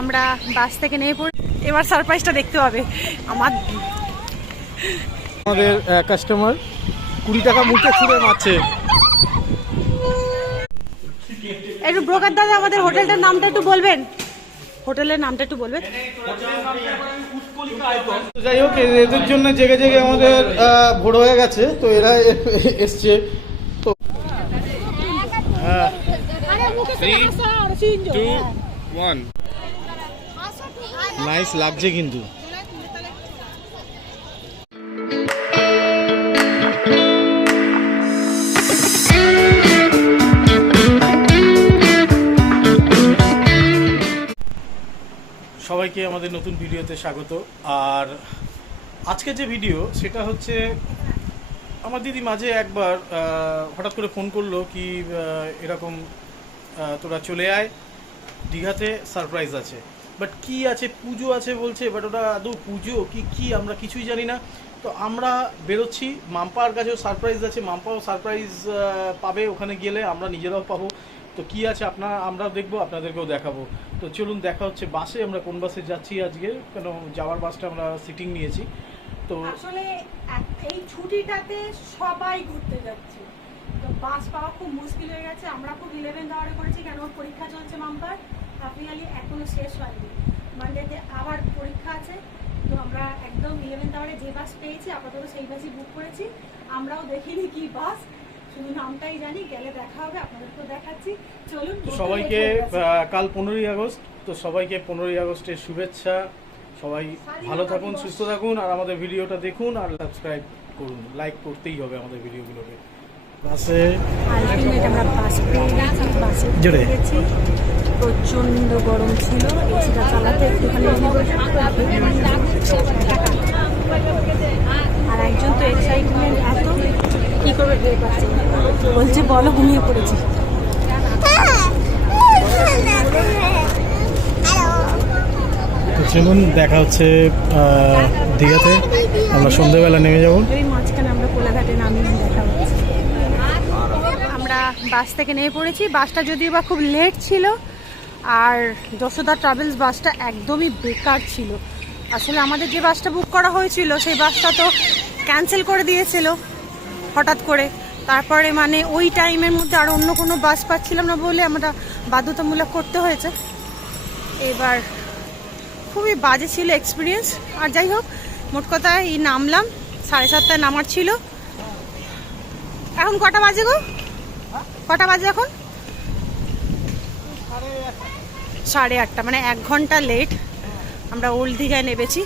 আমরা বাস থেকে নেমে পড়ি। এবার সারপ্রাইজটা দেখতে হবে। আমাদের কাস্টমার 20 টাকা মুখে ছুঁড়ে মারছে। একটু ব্রোকার দাদা আমাদের হোটেলটার নামটা একটু বলবেন, হোটেলের নামটা একটু বলবেন। যাই হোক, এদের জন্য জেগে জেগে আমাদের ভোর হয়ে গেছে, তো এরা এসছে। তো নাইস লাগছে কিন্তু। সবাইকে আমাদের নতুন ভিডিওতে স্বাগত। আর আজকে যে ভিডিও সেটা হচ্ছে, আমার দিদি মাঝে একবার হঠাৎ করে ফোন করলো কি এরকম তোরা চলে আয়, দীঘাতে সারপ্রাইজ আছে। বাট কি আছে, পুজো আছে বলছে, বাট ওটা আদৌ পুজো কি আমরা কিছুই জানি না। তো আমরা বেরোচ্ছি, মাম্পার কাছেও সারপ্রাইজ আছে, মাম্পাও সারপ্রাইজ পাবে ওখানে গেলে, আমরা নিজেরাও পাবো। তো কি আছে আমরা দেখবো, আপনাদেরকেও দেখাবো। তো চলুন, দেখা হচ্ছে বাসে। আমরা কোন বাসে যাচ্ছি আজকে, কেন যাওয়ার বাসটা আমরা সিটিং নিয়েছি। তো আসলে এই ছুটিটাতে সবাই ঘুরতে যাচ্ছে, তো বাস পাওয়া খুব মুশকিল হয়ে গেছে। আমরা খুব 11 আওয়ারে করেছি, কেন ওর পরীক্ষা চলছে মাম্পার, হাফিয়ালি এখনো শেষ হয়নি, মানডেতে আবার পরীক্ষা আছে। তো আমরা একদম 11 আওয়ারে যে বাস পেয়েছি আপাতত সেই বাসই বুক করেছি। আমরাও দেখিনি কি বাস, শুধু নামটাই জানি, গেলে দেখা হবে, আপনাদেরকেও দেখাচ্ছি। চলুন। সবাইকে কাল 15ই আগস্ট, তো সবাইকে 15ই আগস্টের শুভেচ্ছা। সবাই ভালো থাকুন, সুস্থ থাকুন, আর আমাদের ভিডিওটা দেখুন, আর সাবস্ক্রাইব করুন, লাইক করতেই হবে আমাদের ভিডিওগুলোকে। বাসে আমরা বাস পেয়ে গেছি, প্রচন্ড গরম ছিল, এসিটা চালাতে একটুখানি আর একজন তো এক্সাইটমেন্ট এত, কি করবে ভেবে পাচ্ছি না, বলছে বলো ঘুমিয়ে পড়েছি। চলুন, দেখা হচ্ছে দীঘাতে। আমরা সন্ধ্যেবেলা নেমে যাবো। এই মাঝখানে আমরা কোলাঘাটে নামিয়ে দেখা হচ্ছে। আমরা বাস থেকে নেমে পড়েছি। বাসটা যদিও বা খুব লেট ছিল, আর যশোদা ট্রাভেলস বাসটা একদমই বেকার ছিল। আসলে আমাদের যে বাসটা বুক করা হয়েছিল সেই বাসটা তো ক্যান্সেল করে দিয়েছিল হঠাৎ করে। তারপরে মানে ওই টাইমের মধ্যে আর অন্য কোনো বাস পাচ্ছিলাম না বলে আমরা বাধ্যতামূলক করতে হয়েছে। এবার খুবই বাজে ছিল এক্সপিরিয়েন্স। আর যাই হোক, মোট কথা এই নামলাম 7:30 নামার ছিল। এখন কটা বাজে গো? কটা বাজে এখন? 8:30, মানে 1 ঘন্টা লেট। আমরা ওল্ড দীঘায় নেমেছি,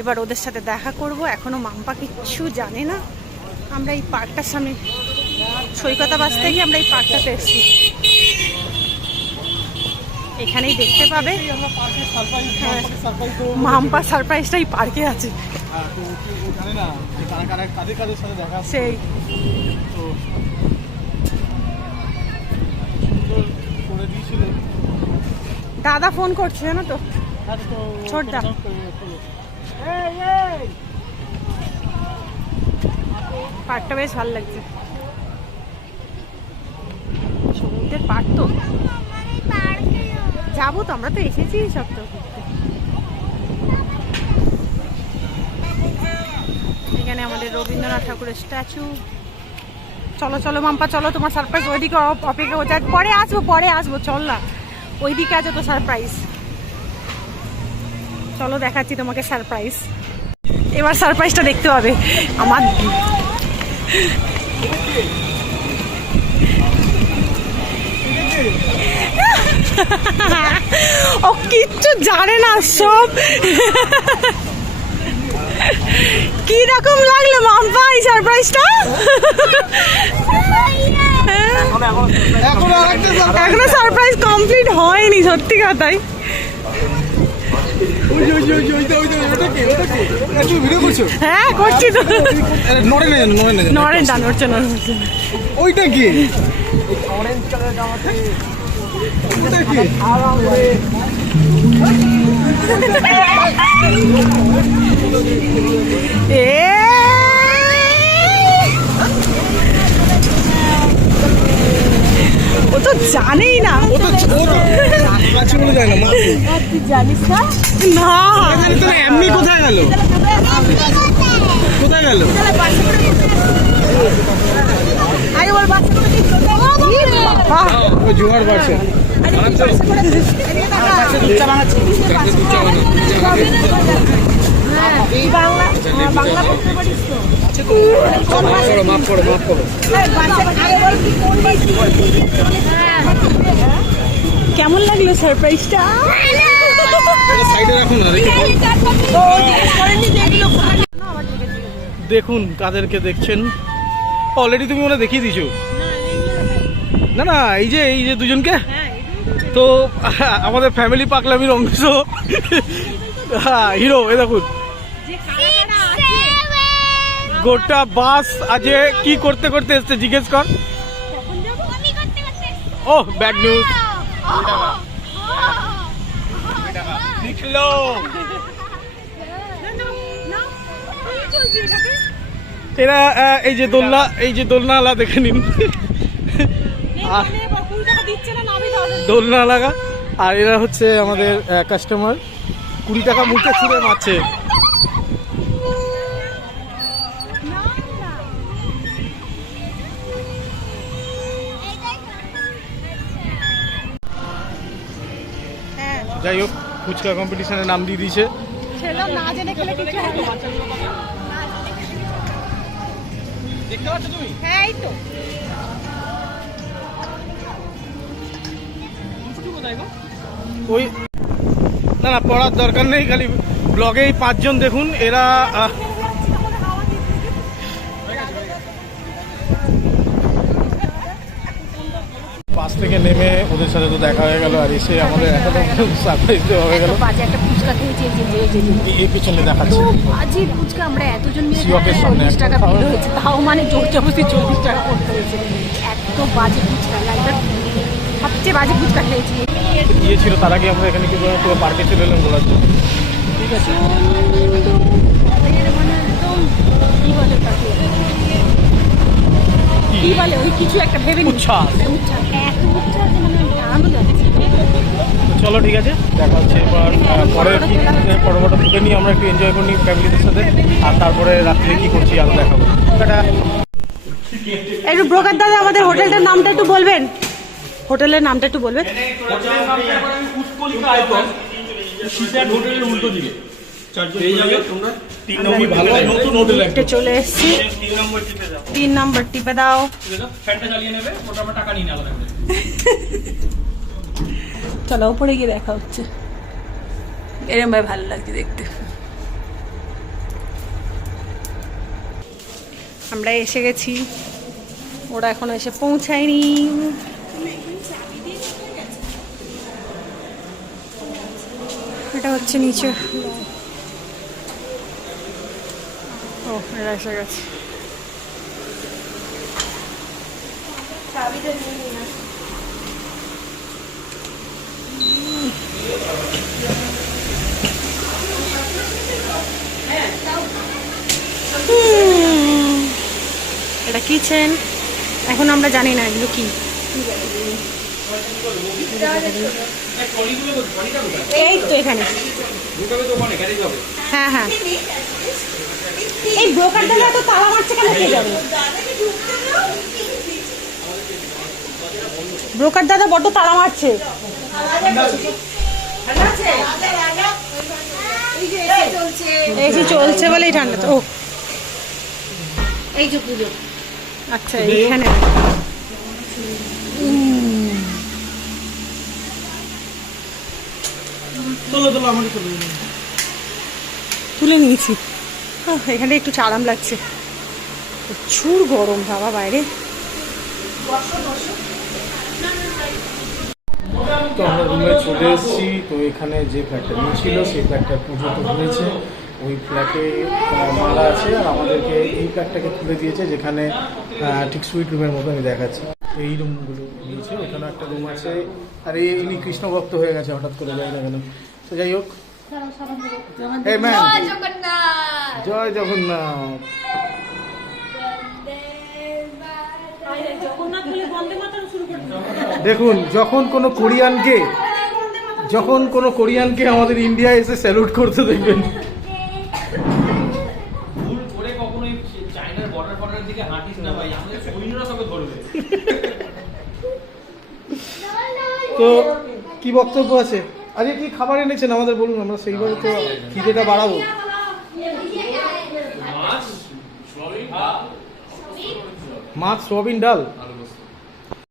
এবার ওদের সাথে দেখা করব। এখনো মাম্পা কিচ্ছু জানে না। আমরা এই পার্কটার সামনে, সৈকতা বাস থেকে আমরা এই পার্কটাতে এসেছি, এখানেই দেখতে পাবে। মাম্পা সারপ্রাইজটাই পার্কে আছে সেই। দাদা ফোন করছে জানো তো, ছোটদা। পার্কটা বেশ ভালো লাগছে, সমুদ্রের পার্ক তো, যাবো তো, আমরা তো এসেছি সব তো ঘুরতে। এখানে আমাদের রবীন্দ্রনাথ ঠাকুরের স্ট্যাচু। চলো চলো মাম্পা, চলো, তোমার সারপ্রাইজ ওইদিকে অপেক্ষা করছে। পরে আসবো চল না, ওইদিকে আছে তো সারপ্রাইজ। চলো দেখাচ্ছি তোমাকে সারপ্রাইজ। এবার সারপ্রাইজটা দেখতে হবে। আমার ও কিচ্ছু জানে না সব। কি রকম লাগলো মাম্পা এই সারপ্রাইজটা? এখনো সারপ্রাইজ কমপ্লিট হয়নি, সত্যি কথাই। হ্যাঁ করছি তো। নড়েন ডান হচ্ছে না, ওইটা কি? ও তো জানেই না। ও তো কাছে বলে যায় না। তুই জানিস না? না তো এমনি কোথায় গেল? কোথায় গেল? আরে ওর বাচ্চা ও জোয়ার বাড়ছে। মাফ করো। কেমন লাগলো সারপ্রাইজটা? সাইডে রাখুন না, দেখুন কাদেরকে দেখছেন। অলরেডি তুমি মনে দেখিয়ে দিছো। না এই যে দুজনকে তো আমাদের ফ্যামিলি পাগলামির অংশ হিরো। এ দেখুন গোটা বাস আজে কি করতে করতে এসছে জিজ্ঞেস কর। ও ব্যাড নিউজ লিখলো। এরা এই যে দোলনাওয়ালা দেখে নিন, দোলনা লাগা। আর এরা হচ্ছে আমাদের কাস্টমার, 20 টাকা মুখে ছুঁড়ে মারছে। যাই হোক ফুচকা কম্পিটিশনে নাম দিয়ে দিয়েছে। দেখতে পাচ্ছ তুমি? হ্যাঁ এই তো। ওই না পড়ার দরকার নেই, খালি ব্লগে এই 5 জন দেখুন। এরা বাস থেকে নেমে ওদের সাথে তো দেখা হয়ে গেল, আর এসে আমাদের সারপ্রাইজ দেওয়া হয়ে গেল। বাজে একটা ফুচকা খেয়েছি এই পিছনে দেখাচ্ছি বাজে ফুচকা। আমরা এতজন মিলে সিওকের সামনে 40 টাকা বিল হয়েছে, তাও মানে জোর জবরদস্তি 40 টাকা করতে হয়েছে। এত বাজে ফুচকা, লাইফের সবচেয়ে বাজে ফুচকা খেয়েছি। গিয়েছিল তার আগে আমরা এখানে কি পুরো পার্কে চলে এলাম ঘোরার জন্য। ঠিক আছে মানে একদম কি বলে তাকে, কি বলে ওই কিছু একটা ভেবে উচ্ছ্বাস। এত উচ্ছ্বাস যে মানে আমি যাচ্ছি। চলো ঠিক আছে, দেখা হচ্ছে এবার পরের পরবটা তুলে নিয়ে আমরা একটু এনজয় করি ফ্যামিলিদের সাথে, আর তারপরে রাত্রে কি করছি আরো দেখাবো। একটু ব্রোকার দাদা আমাদের হোটেলটার নামটা একটু বলবেন? হোটেলের নামটা একটু বলবেন? হোটেলের উল্টো দিকে চলে এসছি। 3 নম্বর টিপে দাও। চলো উপরে গিয়ে দেখা হচ্ছে। এরম ভাই ভালো লাগছে দেখতে। আমরা এসে গেছি, ওরা এখনো এসে পৌঁছায়নি। এটা হচ্ছে নিচে। ও এরা এসে গেছে। এটা কিচেন, এখন আমরা জানি না এগুলো কি। এই তো এখানে। হ্যাঁ হ্যাঁ, এই ব্রোকার দাদা তো তালা মারছে কেন? কে যাবে? ব্রোকার দাদা বড্ড তালা মারছে। এসি চলছে বলেই ঠান্ডা। ও এই যে পুজো, আচ্ছা এইখানে তুলে নিয়েছি। এখানে একটু আরাম লাগছে, প্রচুর গরম বাবা বাইরে। তো আমরা রুমে চলে এসেছি। তো এখানে যে ফ্ল্যাটটা নিয়েছিল সেই ফ্ল্যাটটা পুজো তো হয়েছে, ওই ফ্ল্যাটে মালা আছে, আর আমাদেরকে এই ফ্ল্যাটটাকে তুলে দিয়েছে যেখানে ঠিক সুইট রুমের মতো আমি দেখাচ্ছি। এই রুমগুলো নিয়েছে, ওখানে একটা রুম আছে। আর ইনি কৃষ্ণ ভক্ত হয়ে গেছে হঠাৎ করে, যাই না কেন। তো যাই হোক, জয় জগন্নাথ। জগন্নাথ বলে বন্দে মাতরম শুরু করতে দেখুন, যখন কোনো কোরিয়ানকে আমাদের ইন্ডিয়ায় এসে স্যালুট করতে দেখবেন, ভুল করে কখনোই চাইনার বর্ডার দিকে হাঁটিস না ভাই, আমাদের সৈন্যরা সবে ধরবে। তো কি বক্তব্য আছে? আজকে কি খাবার এনেছেন আমাদের বলুন, আমরা সেইভাবে তো খিদেটা বাড়াবো। মাছ, সোয়াবিন, ডাল।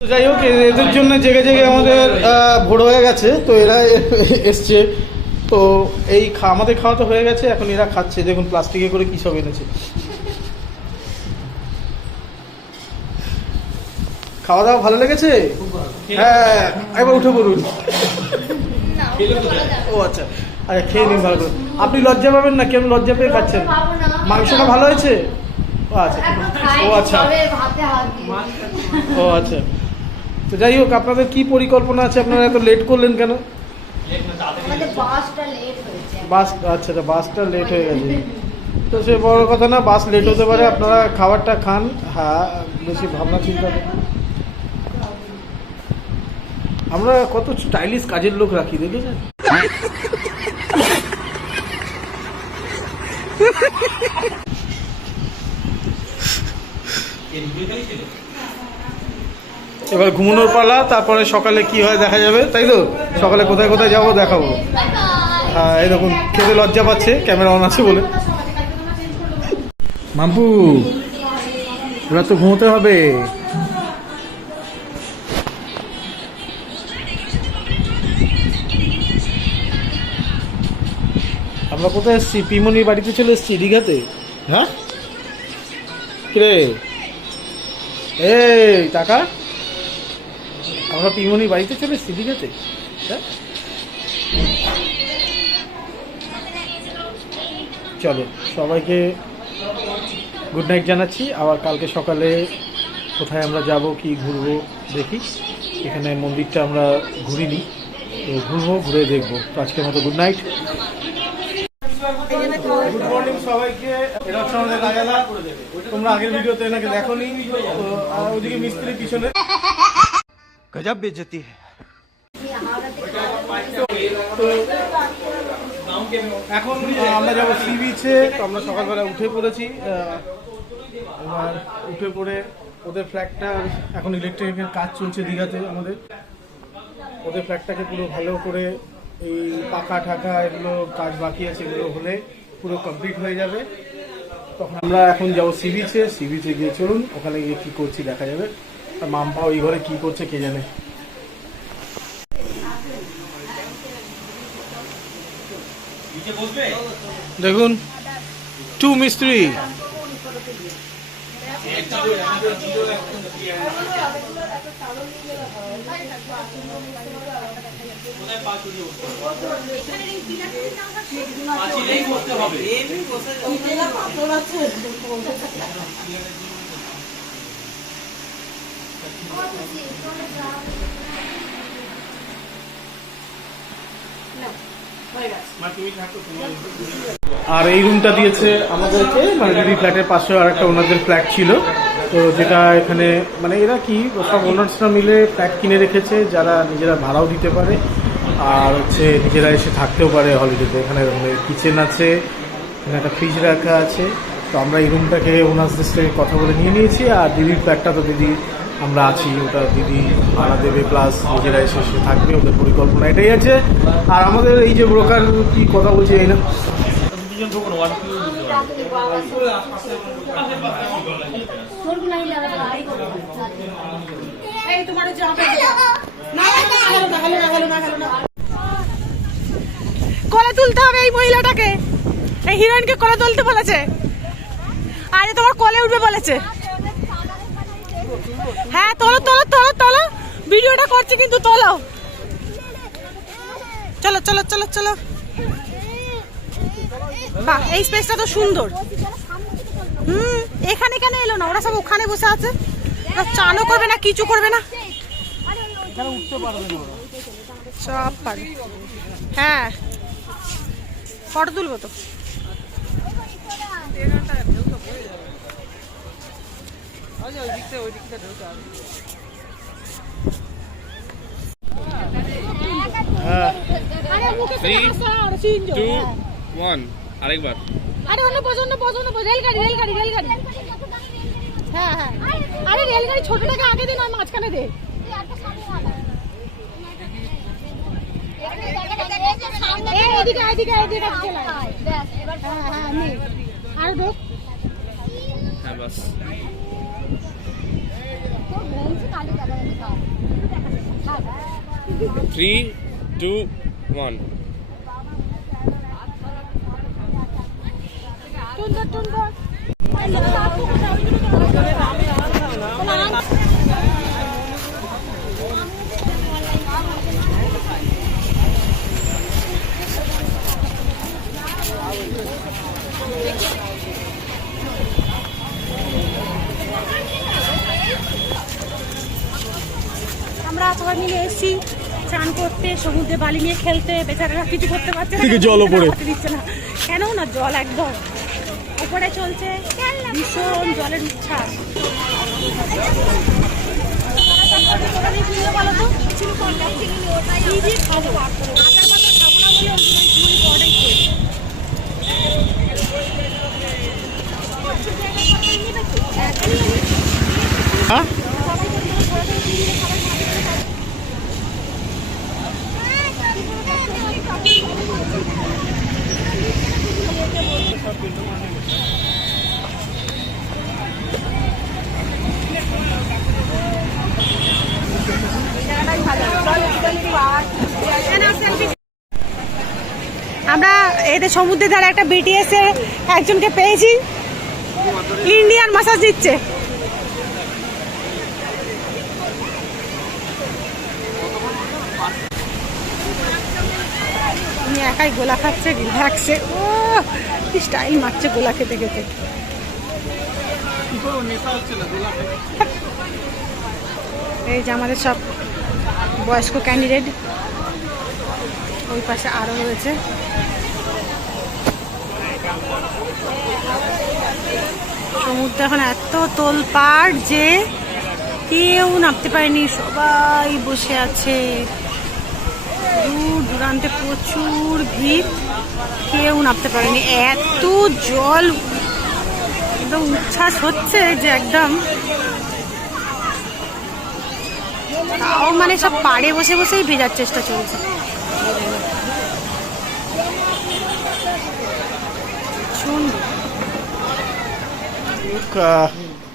তো যাই হোক, এদের জন্য জেগে জেগে আমাদের ভোর হয়ে গেছে, তো এরা এসছে। তো এই আমাদের খাওয়া তো হয়ে গেছে, এখন এরা খাচ্ছে। দেখুন প্লাস্টিকে করে কী সব এনেছে। খাওয়া দাওয়া ভালো লেগেছে? হ্যাঁ, এবার উঠে পড়ুন। ও আচ্ছা, আচ্ছা খেয়ে নিন ভালো করে। আপনি লজ্জা পাবেন না, কেমন লজ্জা পেয়ে খাচ্ছেন? মাংসটা ভালো হয়েছে? ও আচ্ছা, ও আচ্ছা, ও আচ্ছা। তো যাই হোক, আপনাদের কি পরিকল্পনা আছে? আপনারা এত লেট করলেন কেন? বাস, আচ্ছা, বাসটা লেট হয়ে গেছে। তো সে বড় কথা না, বাস লেট হতে পারে, আপনারা খাবারটা খান। হ্যাঁ, বেশি ভাবনা চিন্তা করুন। আমরা কত স্টাইলিশ কাজের লোক রাখি, দেখেছেন? এবার ঘুমানোর পালা, তারপরে সকালে কি হয় দেখা যাবে, তাই তো? সকালে কোথায় কোথায় যাবো দেখাবো। হ্যাঁ, এই দেখুন খেতে লজ্জা পাচ্ছে, ক্যামেরা অন আছে বলে। মাম্পু, এবার তো ঘুমোতে হবে। আমরা কোথায় এসছি? পিমনির বাড়িতে চলে এসছি, দীঘাতে। হ্যাঁ রে, এই টাকা, আমরা পিমনির বাড়িতে চলে এসছি দীঘাতে। হ্যাঁ, চলো সবাইকে গুড নাইট জানাচ্ছি। আবার কালকে সকালে কোথায় আমরা যাব, কি ঘুরবো দেখি। এখানে মন্দিরটা আমরা ঘুরিনি, তো ঘুরবো, ঘুরে দেখবো। তো আজকের মতো গুড নাইট, গুড মর্নিং সবাইকে। এটা হচ্ছে আমাদের রাজাদা। তোমরা আগের ভিডিওতে এনাকে দেখোনি, তো ওইদিকে মিস্ত্রির পিছনে গজব বেজতি। এখন আমরা যাবো সি বিচে। তো আমরা সকালবেলা উঠে পড়েছি। এবার উঠে পড়ে ওদের ফ্ল্যাটটা, এখন ইলেকট্রিকের কাজ চলছে দীঘাতে আমাদের। ওদের ফ্ল্যাটটাকে পুরো ভালো করে এই পাকা ঠাকা এগুলো কাজ বাকি আছে, এগুলো হলে পুরো কমপ্লিট হয়ে যাবে। তখন আমরা এখন যাবো সি বিচে। সি বিচে গিয়ে চলুন, ওখানে গিয়ে কী করছি দেখা যাবে। আর মাম্পা ওই ঘরে কী করছে কে জানে। দেখুন টু মিস্ত্রি। আর এই রুমটা দিয়েছে আমাদেরকে, মানে দিদি ফ্ল্যাটের পাশে আর একটা ওনাদের ফ্ল্যাট ছিল, তো যেটা এখানে মানে এরা কি সব ওনার্সরা মিলে ফ্ল্যাট কিনে রেখেছে, যারা নিজেরা ভাড়াও দিতে পারে আর হচ্ছে নিজেরা এসে থাকতেও পারে হলিডেতে। এখানে কিচেন আছে, এখানে একটা ফ্রিজ রাখা আছে। তো আমরা এই রুমটাকে ওনার্সদের সাথে কথা বলে নিয়ে নিয়েছি। আর দিদির ফ্ল্যাটটা তো দিদি আমরা আছি, ওটা দিদি ভাড়া দেবে, প্লাস নিজেরা এসে থাকবে, ওদের পরিকল্পনা এটাই আছে। আর আমাদের এই যে ব্রোকার কি কথা বলছি এই না, কোলে তুলতে হবে এই মহিলাটাকে, এই হিরোইনকে কোলে তুলতে বলেছে। আরে তোমার কোলে উঠবে বলেছে। হ্যাঁ তোলো তোলো তোলো তোলো, ভিডিওটা করছি কিন্তু তোলো। চলো চলো চলো চলো। বাহ, এই স্পেসটা তো সুন্দর। এখানে কেন এলো না? ওরা সব ওখানে বসে আছে, চানও করবে না, কিছু করবে না, সব পারে। হ্যাঁ ফটো তুলবো তো। আরে মুখে থেকে Three, হাসা আর সিনজো 2, 1 আরেকবার আরে অন্য পছন্দ রেলগাড়ি হ্যাঁ হ্যাঁ আরে রেলগাড়ি ছোটটাকে আগে দে না মাঝখানে দে এদিকে চলে হ্যাঁ আমি আর দেখ হ্যাঁ বাস 3, 2, 1 টুনটুন আমরা সবাই মিলে এসেছি চান করতে সমুদ্রে বালি নিয়ে খেলতে বেচারারা কিছু করতে পারছে না জল ওপরে দিচ্ছে না কেন না জল একদম উপরে চলছে ভীষণ জলের উচ্ছ্বাস হ্যাঁ আমরা এদের সমুদ্রের ধারে একটা বিটিএস এর একজনকে পেয়েছি ইন্ডিয়ান মাসাজ দিচ্ছে উনি একাই গোলা খাচ্ছে রিল্যাক্সে ও কি স্টাইল মারছে গোলা খেতে খেতে এই যে আমাদের সব বয়স্ক ক্যান্ডিডেট ওই পাশে আরো রয়েছে সমুদ্র এখন এত তোলপাড় যে কেউ নামতে পারেনি সবাই বসে আছে দূর দূরান্তে প্রচুর ভিড় কেউ নামতে পারেনি এত জল একদম উচ্ছ্বাস হচ্ছে যে একদম তাও মানে সব পাড়ে বসে বসেই ভেজার চেষ্টা চলছে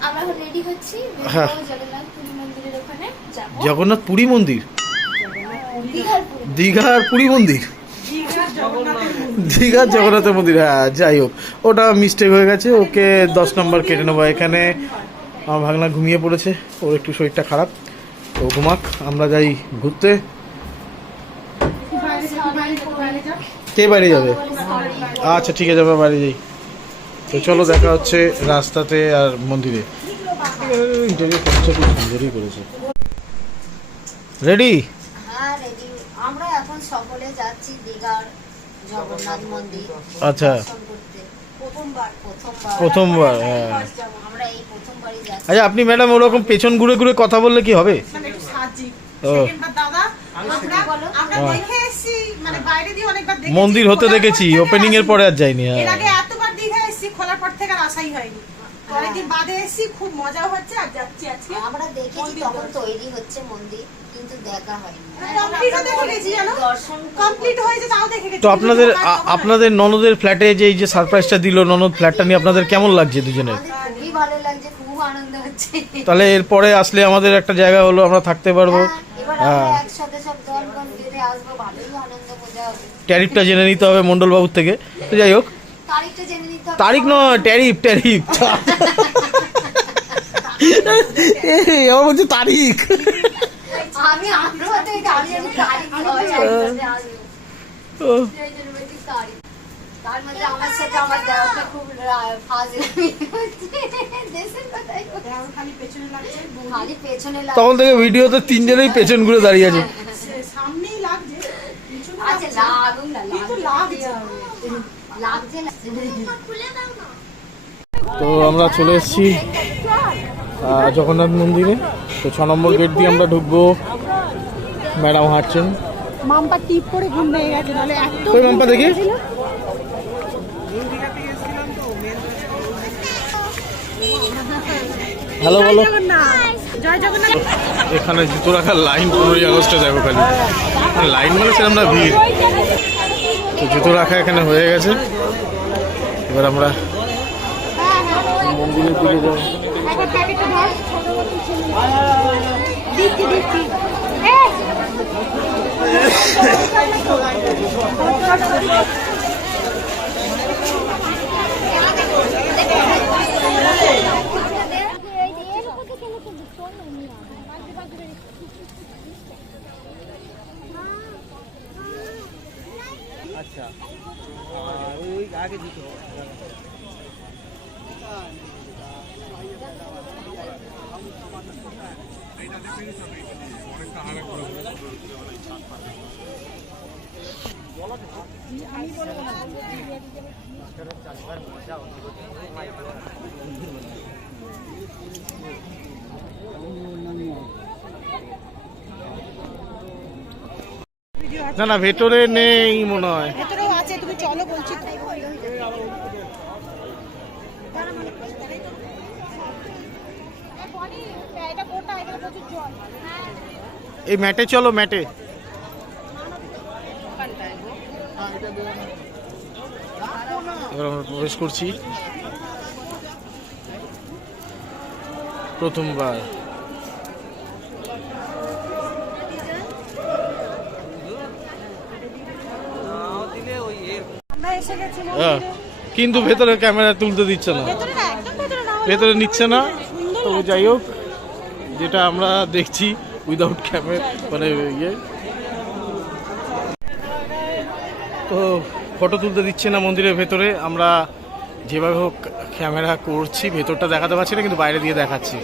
আমরা এখন রেডি হচ্ছি হ্যাঁ। জগন্নাথ পুরী মন্দিরের ওখানে যাব জগন্নাথ পুরী মন্দির দীঘার পুরী দীঘার পুরী মন্দির দীঘার জগন্নাথের মন্দির হ্যাঁ যাই হোক ওটা মিস্টেক হয়ে গেছে ওকে 10 নম্বর কেটে নেবো এখানে আমার ভাগনা ঘুমিয়ে পড়েছে ওর একটু শরীরটা খারাপ তো ঘুমাক আমরা যাই ঘুরতে কে বাইরে যাবে আচ্ছা ঠিক আছে আমরা বাইরে যাই তো চলো দেখা হচ্ছে রাস্তাতে আর মন্দিরে ইন্টারভিউ করছে খুব সুন্দরই করেছে রেডি হ্যাঁ রেডি আমরা এখন সকলে যাচ্ছি দীঘার জগন্নাথ মন্দির আচ্ছা দর্শন করতে প্রথমবার প্রথমবার হ্যাঁ আমরা এই প্রথমবারই যাচ্ছি আচ্ছা আপনি ম্যাডাম ওরকম পেছন ঘুরে ঘুরে কথা বললে কি হবে ও আমরা দেখে এসেছি মানে বাইরে দিয়ে অনেকবার দেখেছি মন্দির হতে দেখেছি ওপেনিং এর পরে আর যাইনি এর হ্যাঁ আগে এতবার দীঘা এসেছি খোলার পর থেকে আর আসাই হয়নি অনেকদিন বাদে এসেছি খুব মজা হচ্ছে আর যাচ্ছি আজকে আমরা দেখেছি তখন তৈরি হচ্ছে মন্দির কিন্তু দেখা হয়নি কমপ্লিট দেখে গেছি জানো দর্শন কমপ্লিট হয়েছে তাও দেখে গেছি তো আপনাদের আপনাদের ননদের ফ্ল্যাটে যে এই যে সারপ্রাইজটা দিল ননদ ফ্ল্যাটটা নিয়ে আপনাদের কেমন লাগছে দুজনের আমাদের খুবই ভালো লাগছে খুব আনন্দ হচ্ছে তাহলে এরপরে আসলে আমাদের একটা জায়গা হলো আমরা থাকতে পারবো এবার আমরা একসাথে সব দলগণ বেঁধে আসবো ভালোই আনন্দ মজা হবে ট্যারিফটা জেনে নিতে হবে মন্ডলবাবুর থেকে তো যাই হোক তারিখটা জেনে নিতে হবে তারিখ নয় ট্যারিফ আমার বলছে তারিখ আমি আগ্রহতে আমি জানি তারিখ হয় ও, সেই জন্য বলছি তারিখ তার মধ্যে আমার সাথে আমার দেওয়াটা খুব ফাজিল দেশের কথাই খালি পেছনে লাগছে খালি পেছনে তখন থেকে ভিডিওতে তিনজনেই পেছন ঘুরে দাঁড়িয়ে আছে সামনেই লাগছে পিছনে আচ্ছা লাগুন না কিন্তু লাগছে লাগছে তো আমরা চলে এসেছি জগন্নাথ মন্দিরে তো 6 নম্বর গেট দিয়ে আমরা ঢুকবো ম্যাডাম হাঁটছেন মাম্পা টিপ করে ঘুম ভেঙে গেছে, নাহলে এত কই মাম্পা দেখি? ছিল। হ্যালো বলো। জয় জগন্নাথ, জয় জগন্নাথ। এখানে জুতো রাখার লাইন 15ই আগস্টে দেখো খালি, লাইন মানে সেরকম না ভিড়। তো জুতো রাখা এখানে হয়ে গেছে, এবার আমরা মন্দিরের দিকে যাবো। এখন প্যাকেটটা ধর, ছোট মতো ছিল। দিচ্ছি দিচ্ছি। না না ভেতরে নেই মনে হয়। ভেতরেও আছে, তুমি চলো বলছি তো। এটা গোটা, এটা প্রচুর জল। এই ম্যাটে চলো, ম্যাটে। এবার আমরা প্রবেশ করছি প্রথমবার। আমরা এসে গেছি হ্যাঁ, মন্দিরে। কিন্তু ভেতরে ক্যামেরা তুলতে দিচ্ছে না, ভেতরে না, একদম ভেতরে না হলে ভেতরে নিচ্ছে না। সুন্দর তো লাগছে। যাই হোক, যেটা আমরা দেখছি উইদাউট ক্যামেরা মানে ইয়ে, তো ফটো তুলতে দিচ্ছে না মন্দিরের ভেতরে। আমরা যেভাবে হোক ক্যামেরা করছি, ভেতরটা দেখাতে পারছি না, কিন্তু বাইরে দিয়ে দেখাচ্ছি।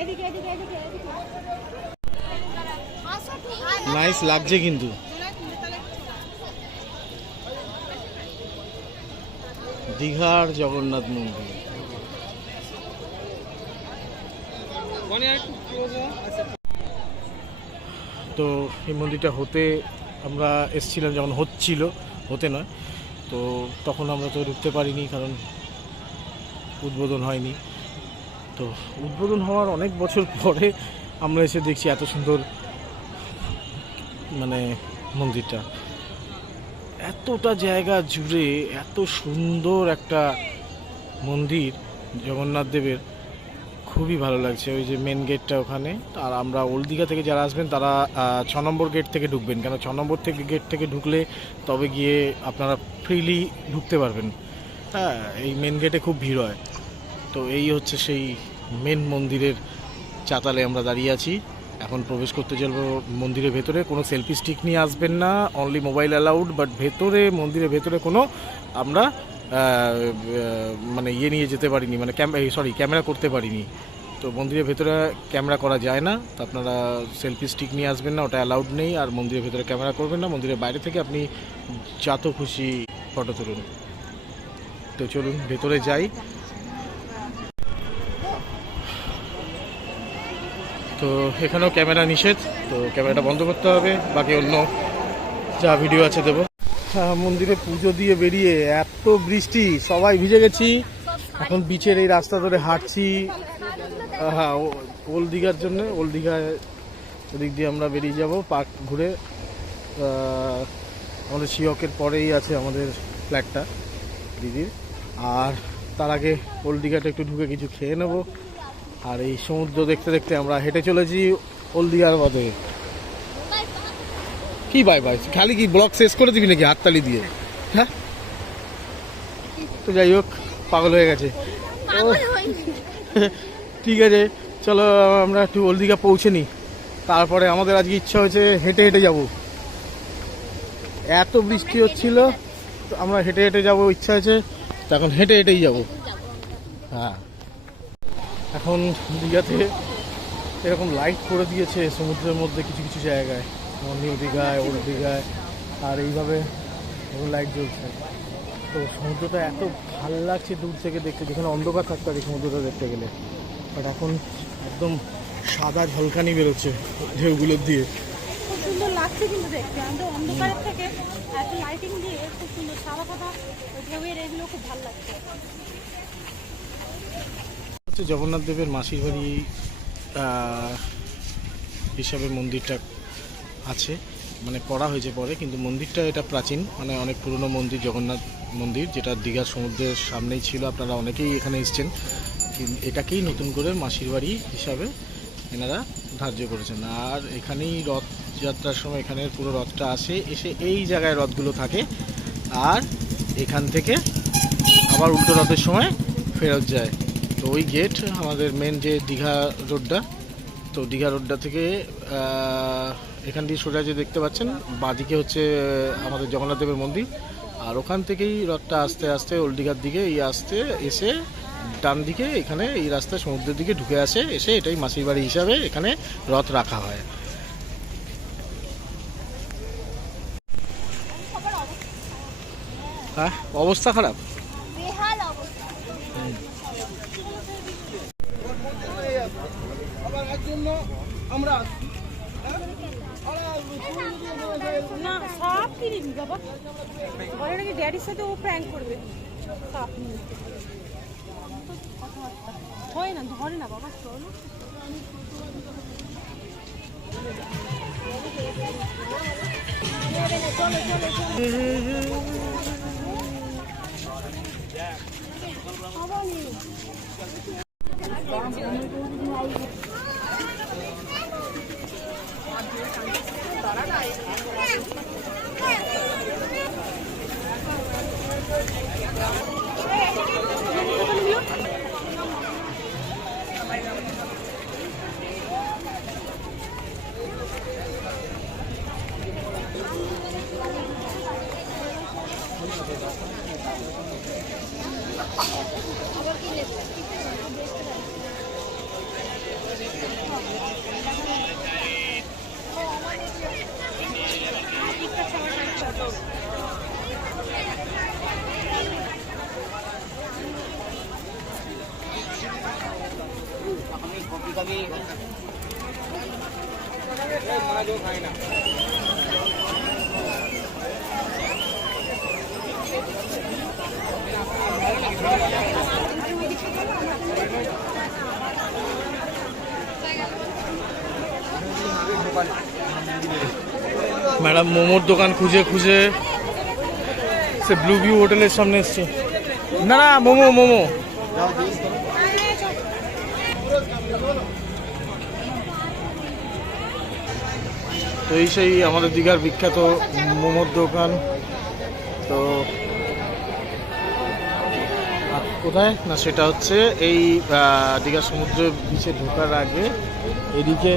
এদিকে এদিকে এদিকে এদিকে। নাইস লাগছে কিন্তু। দীঘার জগন্নাথ মন্দির। তো এই মন্দিরটা হতে আমরা এসেছিলাম যখন হচ্ছিল, হতে নয়, তো তখন আমরা তো ঢুকতে পারিনি কারণ উদ্বোধন হয়নি। তো উদ্বোধন হওয়ার অনেক বছর পরে আমরা এসে দেখছি এত সুন্দর মানে মন্দিরটা, এতটা জায়গা জুড়ে এত সুন্দর একটা মন্দির জগন্নাথ দেবের, খুবই ভালো লাগছে। ওই যে মেন গেটটা ওখানে, আর আমরা ওল্ড দীঘা থেকে যারা আসবেন তারা 6 নম্বর গেট থেকে ঢুকবেন, কেন 6 নম্বর থেকে গেট থেকে ঢুকলে তবে গিয়ে আপনারা ফ্রিলি ঢুকতে পারবেন। হ্যাঁ, এই মেন গেটে খুব ভিড় হয়। তো এই হচ্ছে সেই মেন মন্দিরের চাতালে আমরা দাঁড়িয়ে আছি। এখন প্রবেশ করতে চলবো মন্দিরের ভেতরে। কোনো সেলফি স্টিক নিয়ে আসবেন না, অনলি মোবাইল অ্যালাউড। বাট ভেতরে, মন্দিরের ভেতরে কোনো আমরা মানে ইয়ে নিয়ে যেতে পারিনি, মানে ক্যামেরা করতে পারিনি। তো মন্দিরের ভেতরে ক্যামেরা করা যায় না, তো আপনারা সেলফি স্টিক নিয়ে আসবেন না, ওটা অ্যালাউড নেই। আর মন্দিরের ভেতরে ক্যামেরা করবেন না, মন্দিরের বাইরে থেকে আপনি যত খুশি ফটো তুলুন। তো চলুন ভেতরে যাই। তো এখানেও ক্যামেরা নিষেধ, তো ক্যামেরাটা বন্ধ করতে হবে, বাকি অন্য যা ভিডিও আছে দেবো। মন্দিরে পুজো দিয়ে বেরিয়ে এত বৃষ্টি, সবাই ভিজে গেছি। এখন বিচের এই রাস্তা ধরে হাঁটছি, হ্যাঁ, ওল্ড দীঘার জন্য। ওল্ড দীঘায় ওদিক দিয়ে আমরা বেরিয়ে যাব পার্ক ঘুরে। আমাদের শিয়কের পরেই আছে আমাদের ফ্ল্যাটটা দিদির, আর তার আগে ওল্ড দীঘাটা একটু ঢুকে কিছু খেয়ে নেবো। আর এই সমুদ্র দেখতে দেখতে আমরা হেঁটে চলেছি ওল্ড দীঘার পথে। কি বাই বাই, খালি কি ব্লগ শেষ করে দিবি নাকি হাততালি দিয়ে? হ্যাঁ, তো যাই হোক, পাগল হয়ে গেছে। ঠিক আছে, চলো আমরা একটু ওল্ড দীঘা পৌঁছে নিই, তারপরে আমাদের আজকে ইচ্ছা হয়েছে হেঁটে হেঁটে যাব। এত বৃষ্টি হচ্ছিল, তো আমরা হেঁটে হেঁটে যাবো ইচ্ছা হয়েছে, তো এখন হেঁটে হেঁটেই যাব। হ্যাঁ, এখন দীঘাতে এরকম লাইট করে দিয়েছে সমুদ্রের মধ্যে কিছু কিছু জায়গায়, নিউ দীঘায়, ওল্ড দীঘায়, আর এইভাবে লাইট জ্বলছে। তো সমুদ্রটা এত ভালো লাগছে দূর থেকে দেখতে, যেখানে অন্ধকার থাকতো আর এই সমুদ্রটা দেখতে গেলে। বাট এখন একদম সাদা ঝলকানি বেরোচ্ছে ঢেউগুলোর দিয়ে। খুব সুন্দর লাগছে কিন্তু দেখতে, আমাদের অন্ধকারের থেকে এত লাইটিং দিয়ে খুব সুন্দর সাদা সাদা ওই ঢেউয়ের এগুলো খুব ভালো লাগছে। হচ্ছে জগন্নাথ দেবের মাসির বাড়ি হিসাবে মন্দিরটা আছে, মানে করা হয়েছে পরে, কিন্তু মন্দিরটা এটা প্রাচীন, মানে অনেক পুরনো মন্দির, জগন্নাথ মন্দির, যেটা দীঘার সমুদ্রের সামনেই ছিল। আপনারা অনেকেই এখানে এসছেন, এটাকেই নতুন করে মাসির বাড়ি হিসাবে এনারা ধার্য করেছেন। আর এখানেই রথযাত্রার সময় এখানের পুরো রথটা আসে, এসে এই জায়গায় রথগুলো থাকে, আর এখান থেকে আবার উল্টো রথের সময় ফেরত যায়। তো ওই গেট আমাদের মেন যে দীঘা রোডটা, তো দীঘা রোডটা থেকে এখান দিয়ে সোজা যে দেখতে পাচ্ছেন বাঁদিকে হচ্ছে আমাদের জগন্নাথ দেবের মন্দির, আর ওখান থেকেই রথটা আস্তে আস্তে ওল্ড দীঘার দিকে এসে ডান দিকে এখানে এই রাস্তায় সমুদ্রের দিকে ঢুকে আসে, এসে এটাই মাসির বাড়ি হিসাবে এখানে রথ রাখা হয়। হ্যাঁ, অবস্থা খারাপ। না সাপ কিনিনি বাবা, বলে নাকি ড্যাডির সাথে ও প্র্যাঙ্ক করবে সাপ নিয়ে। হয় না, ধরে না বাবা, চলো। ম্যাডাম মোমোর দোকান খুঁজে খুঁজে সে ব্লু ভিউ হোটেলের সামনে এসছে। না না, মোমো মোমো। তো এই সেই আমাদের দীঘার বিখ্যাত মোমোর দোকান। তো কোথায় না, সেটা হচ্ছে এই দীঘা সমুদ্র বিচে ঢোকার আগে এদিকে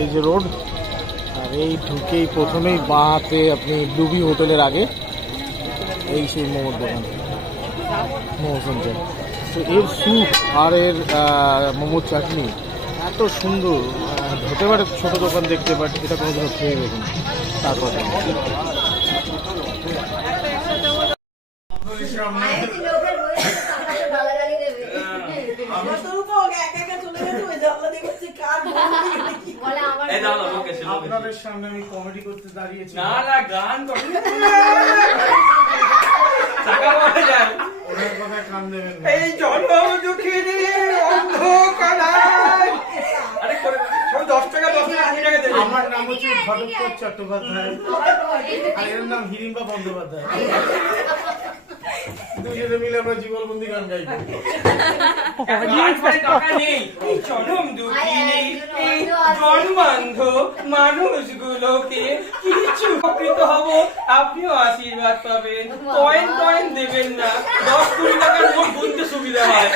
এই যে রোড, আর এই ঢুকেই প্রথমেই বাঁ হাতে আপনি ব্লুবি হোটেলের আগে এই সেই মোমোর দোকান, মোমো সেন্টার। তো এর স্যুপ আর এর মোমোর চাটনি এত সুন্দর, হতে পারে ছোটো দোকান দেখতে, বাট এটা কোনো দিনও খেয়ে দেখুন। তারপর আপনাদের সামনে আমি কমেডি করতে দাঁড়িয়েছি। না না, গান করতে ওনার কথায় কান দেবেন না। এই জন্ম দুঃখিনী অন্ধকারায়। আরে করে সব 10 টাকা 10 টাকা 20 টাকা দেবে। আমার নাম হচ্ছে ঘটকচর চট্টোপাধ্যায়, আর এর নাম হিড়িম্বা বন্দ্যোপাধ্যায়। দুজনে মিলে আমরা জীবনবন্দি গান গাইবো। টাকা নেই, এই জনম দুঃখিনী, এই জন্মান্ধ মানুষগুলোকে কিছু উপকৃত হব, আপনিও আশীর্বাদ পাবেন। কয়েন দেবেন না, 10-20 টাকার নোট গুনতে সুবিধা হয়।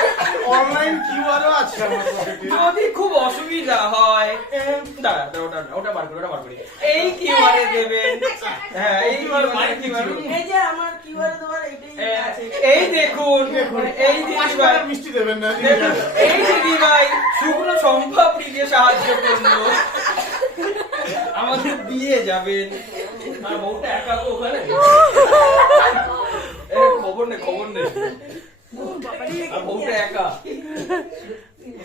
অনলাইন কিউআরও আছে আমার পকেটে, যদি খুব অসুবিধা হয় দাঁড়া ওটা বার করি, এই কিউআরে দেবেন। হ্যাঁ, এই কিউআর এই যে আমার কিউআর দেওয়ার এইটাই আছে। এই দেখুন, এই দিদিভাই মিষ্টি দেবেন না। এই দিদিভাই শুকনো সম্পাপড়ি দিয়ে সাহায্য করলো, আমাদের দিয়ে যাবেন। আর বউটা একা ওখানে, খবর নেই, আর বউটা একা।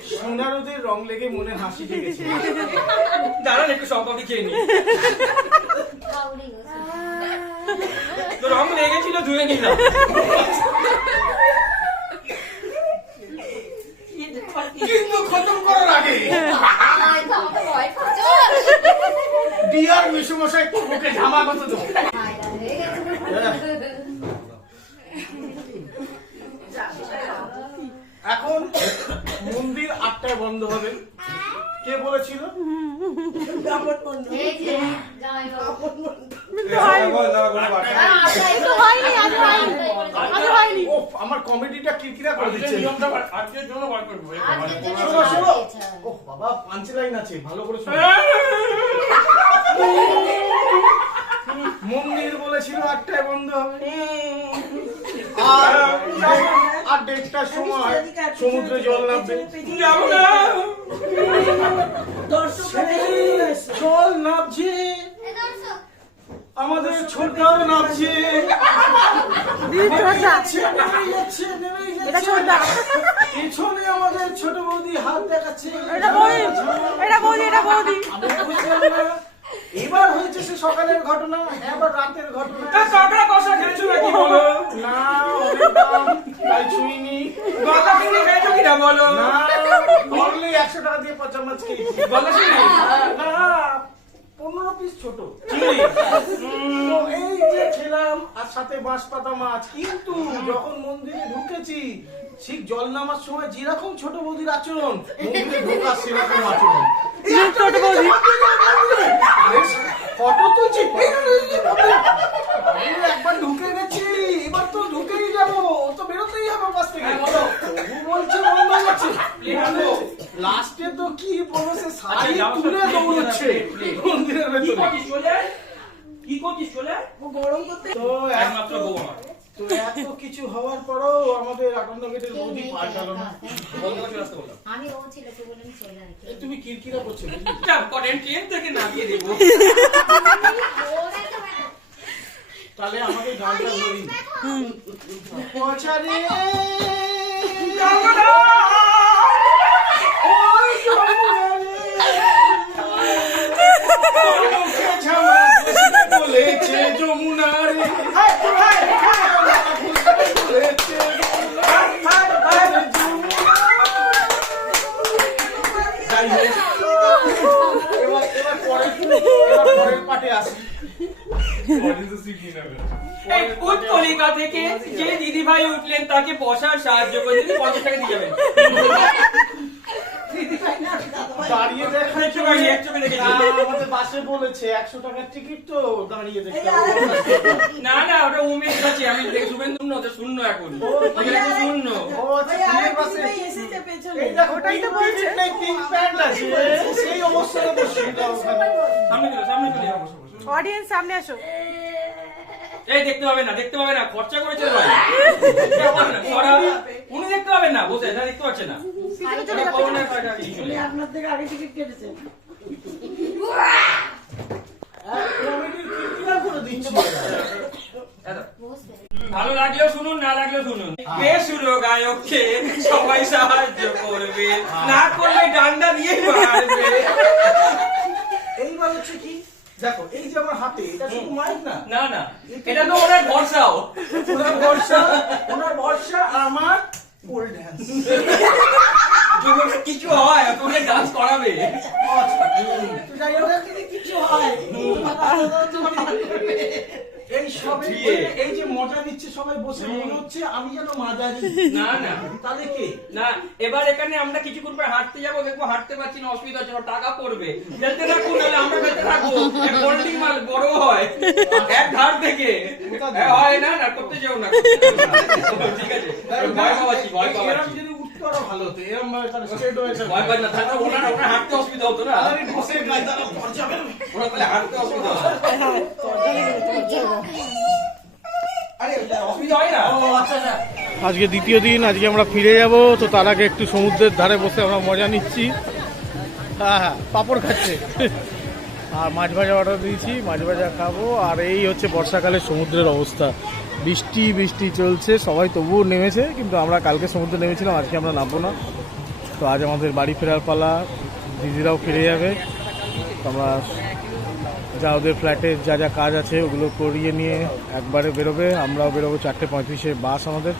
সোনারোদের রং লেগে মনে হাসি লেগেছে। দাঁড়ান একটু সম্পর্কে খেয়ে নি। কাউরি গেছে। তো রং লেগেছিল ধুয়ে নিলাম। কিন্তু খতম করার আগে আয় তো আমাকে ভয় পাচ্ছ। ডিয়ার মেসুমশাই মুখে ঝামা কত তো হায়রা হয়ে গেছে। এখন মন্দির 8টায় বন্ধ হবে। কে বলেছিল? এই যে জামাইবাবু। ও আমার কমেডিটা কিরকিরা করে দিচ্ছে। আজকের জন্য বার করবো। শোনো শোনো, ও বাবা পাঞ্চ লাইন আছে, ভালো করে শোনো। মন্দির বলেছিল 8টায় বন্ধ হবে, আর 1:30টার সময় সমুদ্রে জল নামবে। যাবো না। জল নামছে, আমাদের ছোটটাও নামছে। পেছনে আমাদের ছোট বৌদি হাত দেখাচ্ছে। এবার হয়েছে সে সকালের ঘটনা, এবার রাতের ঘটনা। তা কাঁকড়া কষা খেয়েছো নাকি বলো? না অনেক দাম, তাই ছুঁইনি। গলা চিংড়ি খেয়েছো কিনা বলো? না অনলি 100 টাকা দিয়ে ৫ মাছ খেয়েছি। গলা চিংড়ি? না 15 পিস ছোট চিংড়ি। তো এই যে খেলাম আর সাথে বাঁশ পাতা মাছ, কিন্তু যখন মন্দিরে ঢুকেছি ঠিক জল নামার সময় যেরকম ছোট বৌদির আচরণ, মন্দিরে ঢোকার সেরকম আচরণ। ছোট বৌদি ফটো তুলছি, একবার ঢুকে গেছি, এবার তো ঢুকেই যাবো, তো বেরোতেই হবে বাস থেকে। তবু বলছে বন্ধ হচ্ছে, লাস্টে তো কি বলবো, সে শাড়ি তুলে দৌড়চ্ছে মন্দিরের ভেতরে। কি করছিস চলে? তো একমাত্র বউ আমার। তো এত কিছু হওয়ার পরেও আমাদের 58 গেটের বৌদি পাল্টালো না। বন্ধ করে চলে আসতে বললাম। আমি ও ছিল তো বলে আমি চলে আসি। এই তুমি কিরকিরা করছো বুঝলি? করেন ট্রেন থেকে নামিয়ে দেবো। তাহলে আমাকে গানটা ধরি। পচারে বলেছে যমুনা রে, বলেছে এবার পরের পাটে আসি। এই উত্তলিকা থেকে যে দিদি ভাই উঠলেন তাকে বসার সাহায্য করে দিদি 50 টাকা দিয়ে যাবেন। দাঁড়িয়ে দেখা একটু বাইরে, একটু বাইরে দেখে নিন। আমাদের বাসে বলেছে 100 টাকার টিকিট, তো দাঁড়িয়ে দেখতে না না ওটা উমেশ আছে, আমি শুভেন্দু না, ওটা শূন্য এখন। এখানে তো শূন্য। ও আচ্ছা দিদির বাসে এই দেখো টিকিট নেই, পিঙ্ক প্যান্ট আছে, সেই অবস্থায় বসে এটা ওখানে। সামনে চলে, সামনে চলে। অডিয়েন্স সামনে আসো। এই দেখতে পাবে না, দেখতে পাবে না, খরচা করেছে ভাই। দেখতে পাবে না, সরা। উনি দেখতে পাবেন না, বসে এটা দেখতে পাচ্ছে না। এটা করোনার কাজ আগে চলে। আপনার থেকে আগে টিকিট কেটেছে। কমেডির কিরকিরা করে দিচ্ছি। ভালো লাগলেও শুনুন, না লাগলেও শুনুন। বেসুরো গায়ককে সবাই সাহায্য করবে, না করলে ডান্ডা দিয়ে মারবে। এইবার হচ্ছে কি, দেখো এই যে আমার হাতে, এটা শুধু মাইক না, না না, এটা তো ওনার ভরসাও। ওনার ভরসা আর আমার পোল ড্যান্স। যদি কিছু হয় তোকে ডান্স করাবে। যাই হোক, কিছু হয় এই সবে, এই যে মজা নিচ্ছে সবাই বসে, মনে হচ্ছে আমি যেন মাদারি। না না তাহলে কে না, এবার এখানে আমরা কিছুক্ষণ পর হাঁটতে যাবো, দেখবো হাঁটতে পারছি না, অসুবিধা হচ্ছে, ওর টাকা পড়বে, ফেলতে থাকুন, নাহলে আমরা ফেলতে থাকবো। হোল্ডিং মাল বড় হয় এক ধার থেকে, হয় না, না করতে যাও না, ঠিক আছে, ভয় পাচ্ছি, ভয় এরকম পাচ্ছি, যদি উঠতে আরো ভালো হতো, এরকম ভাবে তাহলে স্ট্রেট হয়েছে। ভয় পাচ্ছি না, তাহলে ওনার হাঁটতে অসুবিধা হতো না, আরে বসে গায়ে তারা ভর যাবে না। ওরা তাহলে হাঁটতে অসুবিধা হতো। আরে অসুবিধা হয় না। আজকে দ্বিতীয় দিন, আজকে আমরা ফিরে যাব, তো তার আগে একটু সমুদ্রের ধারে বসে আমরা মজা নিচ্ছি। হ্যাঁ হ্যাঁ, পাঁপড় খাচ্ছে আর মাছ ভাজা অর্ডার দিয়েছি, মাছ ভাজা খাবো। আর এই হচ্ছে বর্ষাকালে সমুদ্রের অবস্থা, বৃষ্টি বৃষ্টি চলছে, সবাই তবুও নেমেছে, কিন্তু আমরা কালকে সমুদ্রে নেমেছিলাম, আজকে আমরা নামবো না। তো আজ আমাদের বাড়ি ফেরার পালা, দিদিরাও ফিরে যাবে। তো আমরা যা ওদের ফ্ল্যাটে যা যা কাজ আছে ওগুলো করিয়ে নিয়ে একবারে বেরোবে, আমরাও বেরোবো। 4:35 বাস আমাদের।